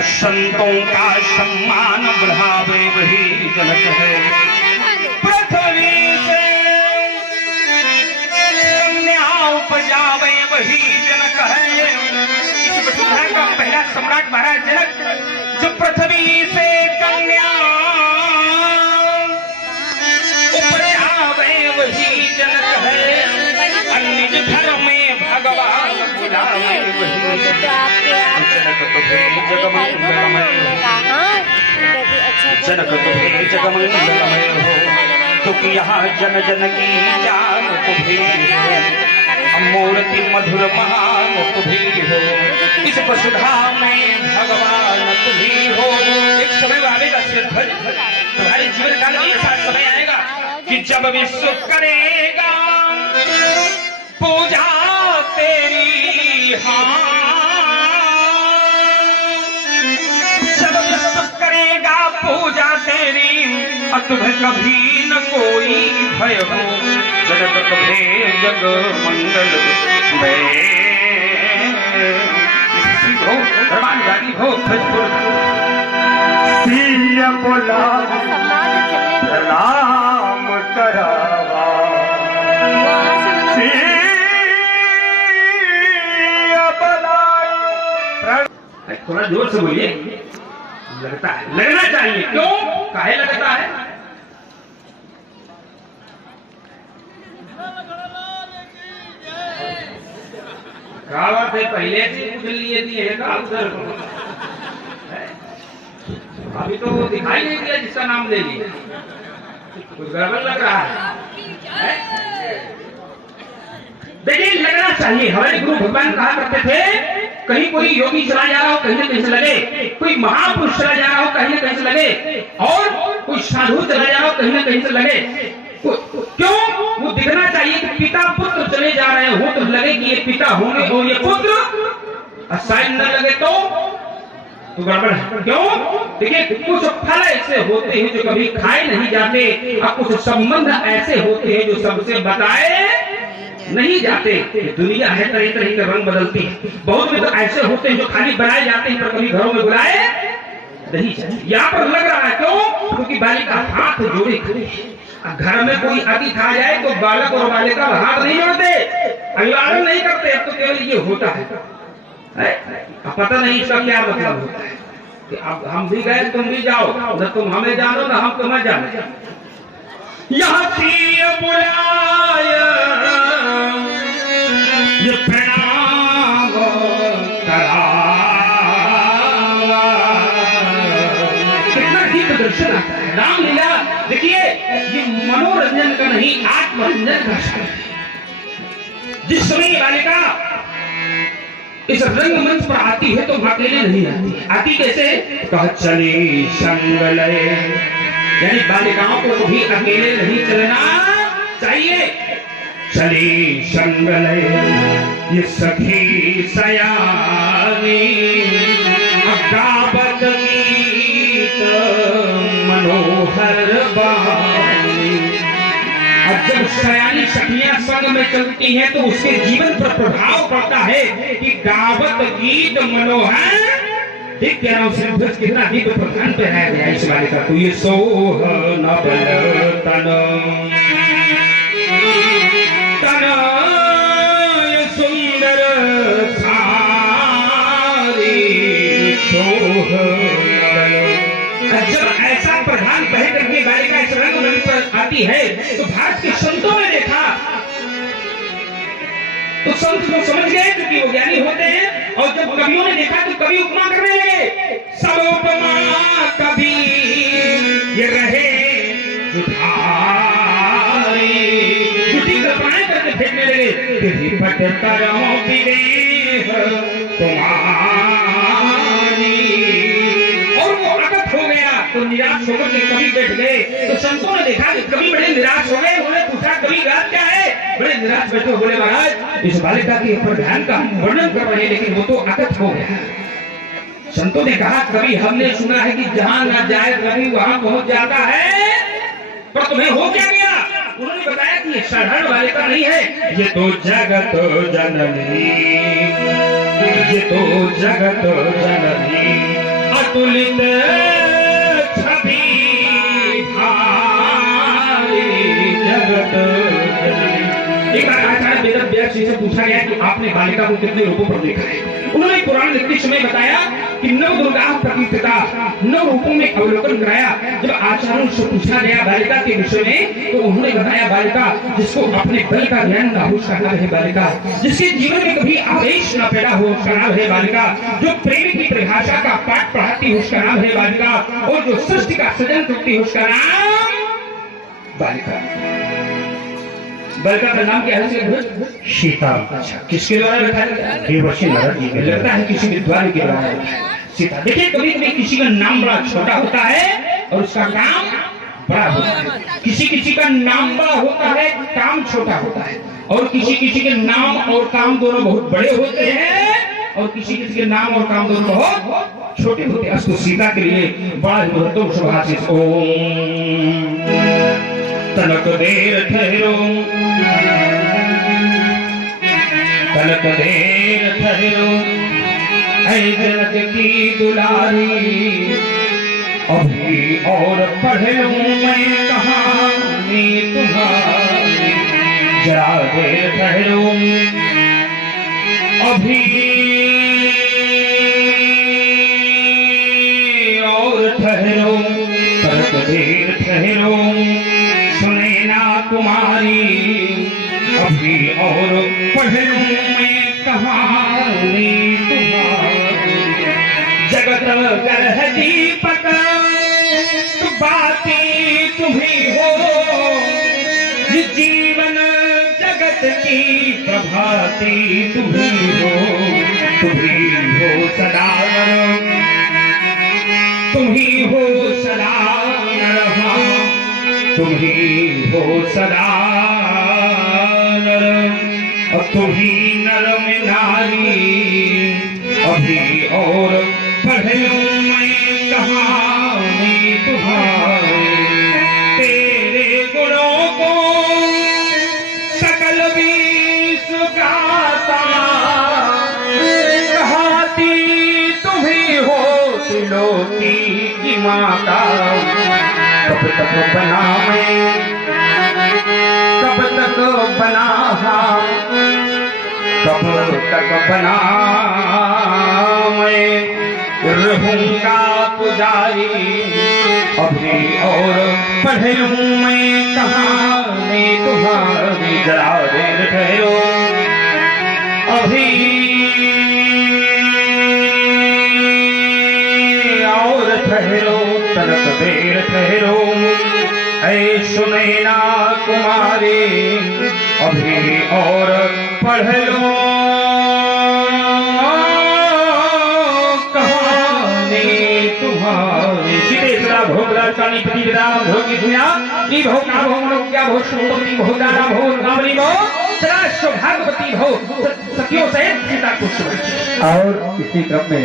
संतों का सम्मान बढ़ावे वही जनक है। पृथ्वी से कन्या उपजावे वही जनक है। इस वसुंधरा का पहला सम्राट महाराज जनक, जो पृथ्वी से कन्या उपजावे वही जनक है। निज घर में भगवान बुलावे वही जनक है। जनक तुम्हें जगमंगलमय हो, क्योंकि यहाँ जन जन की जान तुम्हें हो। मूर्ति मधुर महान तुम्हें हो, इस वसुधा में भगवान तुम्हें हो। एक समय आएगा तुम्हारे जीवन काल में ऐसा समय आएगा कि जब विश्व करेगा पूजा तेरी, हाँ जब विश्व करेगा पूजा तेरी, तुम्हें कभी न कोई भय हो। जगत तुम्हें जग मंगल हो। रानी हो सिया बोला सलाम करावा, थोड़ा जोर से बोलिए। लगता है, लगना चाहिए। क्यों काहे लगता है? क्या बात है, पहले से पूछ लिए थी उधर, अभी तो वो दिखाई नहीं दिया जिसका नाम ले लिया। कुछ गड़बड़ लग रहा है। देखिए लगना चाहिए। हमारे गुरु भगवान कहा करते थे, कहीं कोई योगी चला जा रहा हो कहीं न कहीं से लगे, कोई महापुरुष चला जा रहा हो कहीं न कहीं से लगे, और कोई साधु चला जा रहा हो कहीं न कहीं से लगे। क्यों? वो दिखना चाहिए कि पिता पुत्र चले जा रहे हो तो लगे कि ये पिता होंगे और ये पुत्र, शायद न लगे तो गड़बड़ है। क्यों? देखिए कुछ फल ऐसे होते हैं जो कभी खाए नहीं जाते, और कुछ संबंध ऐसे होते हैं जो सबसे बताए नहीं जाते। दुनिया है तरह तरह के रंग बदलती है। बहुत में तो ऐसे होते हैं जो खाली बनाए जाते हैं पर कभी घरों में बुलाए नहीं जाते। यहाँ पर लग रहा है क्यों? क्योंकि बालिका हाथ जोड़े खड़े। घर में कोई अतिथि आ जाए तो बालक और बालिका हाथ नहीं जोड़ते, अभिवादन नहीं करते। अब तो केवल ये होता है। पता नहीं इसका क्या मतलब होता है कि अब हम भी गए तुम भी जाओ, न तुम हमें जानो न हम तुम्हें जानो। यहाँ बुलाया ये प्रणाम करावा, कितना ही प्रदर्शन आता है। रामलीला देखिए ये मनोरंजन का नहीं आत्मरंजन का शब्द है। जिस समय बालिका इस रंगमंच पर आती है तो अकेले नहीं आती। आती कैसे? कह चली संग लय, यानी बालिकाओं को कभी अकेले नहीं चलना चाहिए। चली संग लय ये सखी सयानी, गावत गीत मनोहर बानी। और जब सयानी सखियां संग में चलती हैं तो उसके जीवन पर प्रभाव पड़ता है कि गावत गीत मनोहर। देख क्या नाम से कितना दीप प्रधान पे है इस बालिका को। ये सोहन बल तन तन सुंदर सारी सोहन। जब ऐसा प्रधान पहन करके बालिका इस रंग पर आती है तो भारत के संतों ने देखा तो संत को समझ गए क्योंकि वो ज्ञानी होते हैं। और जब कवियों ने देखा तो कवि उपमा करने लगे। सब उपमा कवि ये रहे जुठाई, झूठी कल्पनाएं करके फेंकने लगे। तेरी पट करमों की देह तुम्हारी, और वो अकथ हो गया तो निराश होकर के कवि बैठ गए। तो संतों ने देखा कि कवि बड़े निराश हो गए। उन्होंने पूछा कवि बात क्या है? बड़े निराश बैठे। बोले महाराज इस बालिका के प्रधान का हम वर्णन कर रहे हैं लेकिन वो तो अकथ हो गया। संतों ने कहा कवि हमने सुना है कि जहां न जाए कवि वहां पहुंच जाता है, पर तुम्हें हो क्या गया? उन्होंने बताया कि ये साधारण बालिका नहीं है, ये तो जगत जननी, ये तो जगत जननी। अतुलित छवि भारी जगत जननी। एक बार आचार्य वेद व्यास जी से पूछा गया कि आपने बालिका को कितने रूपों पर देखा है? उन्होंने पुराण नीति में बताया कि नव दुर्गा प्रतिष्ठिता, नव रूपों में अवलोकन कराया। जब आचार्यों से पूछा गया बालिका के विषय में, तो उन्होंने बताया बालिका जिसको अपने बल का ज्ञान न हो उसका नाम है बालिका, जिसके जीवन में कभी आवेश न पैदा हो उसका नाम है बालिका, जो प्रेम की परिभाषा का पाठ पढ़ाती है उसका नाम है बालिका, और जो सृष्टि का सृजन करती है उसका नाम बालिका। बालिका का नाम क्या है? सीता। अच्छा, किसके द्वारा बताया गया? देवर्षि नारद जी के लगता है किसी विद्वान के द्वारा सीता। देखिए कभी कभी किसी का नाम बड़ा छोटा होता है और उसका काम बड़ा होता है, किसी किसी का नाम बड़ा होता है, काम छोटा होता है, और किसी किसी के नाम और काम दोनों बहुत बड़े होते हैं, और किसी किसी के नाम और काम दोनों बहुत छोटे होते हैं। अस्तु सीता के लिए बड़ा महत्वपूर्ण सुभाषित। ओम तनक देर ठहरो, तनक देर ठहरो, ऐ जनक की दुलारी, अभी और पढ़ लूं मैं कहानी तुम्हारी। जरा देर ठहरो, अभी और ठहरो, तनक देर ठहरो, सुने ना तुम्हारी, अभी और पढ़ लूं मैं कहानी तुम्हारी। जगत गर्ह दीपक तो बाती तुम्ही हो, जीवन जगत की प्रभाती तुम्ही हो। तुम्ही हो सदा तुम्ही हो सदा नरहा, तुम्ही हो सदा नर, और तुम्ही नर में नारी, अभी और पढ़ लूं मैं कहानी तुम्हारी। तेरे गुणों को सकल विश्व गाता, कहाती तुम्ही हो त्रिलोकी की माता। कब तक बना मैं, कब तक बना, कब तक बना मैं रहूंगा पुजारी, अभी और पढ़ लूं मैं कहानी तुम्हारी। जरा देर ठहरो, अभी और ठहरो, तनक देर ठहरो, ऐ सुनैना कुमारी, अभी और पढ़ लो कहानी तुम्हारी। सीतेश्वरा भोगराज काली पति विदाम भोगी दुनिया ई भोग ना भोग मनो क्या भोग श्रोतमती भोग दारा भोग कामनी भोग सदा सौभाग्यवती भोग सतियों सहित सीता को शुभ। और इसी क्रम में